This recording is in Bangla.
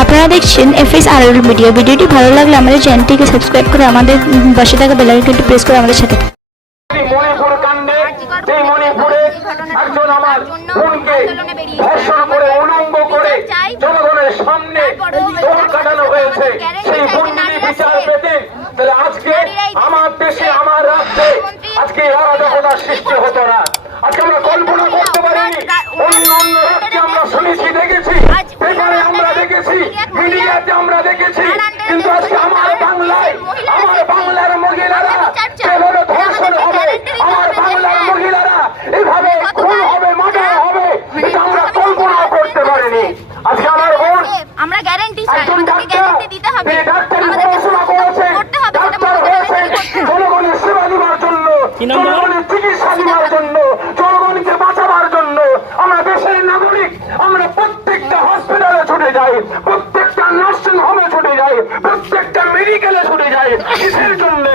আপনারা দেখছেন FSRL মিডিয়া। ভিডিওটি ভালো লাগলে আমাদের চ্যানেলটিকে সাবস্ক্রাইব করে আমাদের পাশে থাকা বেল আইকনটি প্রেস করে আমাদের সাথে মণিপুর কাণ্ডে এই মণিপুরে একজন আমার বোনকে ধর্ষণ করে উলঙ্গ করে জনগণের সামনে দৌড় কাটানো হয়েছে। সেই বোনটি বিচার পেতে তাহলে আজকে আমার দেশে আমার রাজ্যে আজকে অরাজকতার সৃষ্টি হতো না। আজকে আমরা কল্পনা করতে পারিনি। অন্য অন্য রাজ্যে আমরা শুনেছি, দেখেছি, পেপারে আমরা দেখেছি, মিডিয়াতে আমরা দেখেছি, কিন্তু আজকে আমার বাংলায় আমার বাংলার মহিলারা এভাবে ধর্ষণ হবে, আমার বাংলার মহিলারা এভাবে খুন হবে, মার্ডার হবে, এটা আমরা কল্পনা করতে পারিনি। আজকে আমার বোন আমরা গ্যারান্টি চাই, একজন আমাদেরকে গ্যারান্টি দিতে হবে, ডাক্তারি পড়াশোনা করেছেন, ডাক্তার হয়েছেন জনগণের সেবা দেওয়ার জন্য, জনগণের চিকিৎসা দেওয়ার জন্য, জনগণকে বাঁচাবার জন্য। আমরা দেশের নাগরিক, আমরা প্রত্যেকটা হসপিটালে ছুটে যাই, প্রত্যেকটা নার্সিং হোমে ছুটে যাই, প্রত্যেকটা মেডিকেলে ছুটে যাই। কিসের জন্য?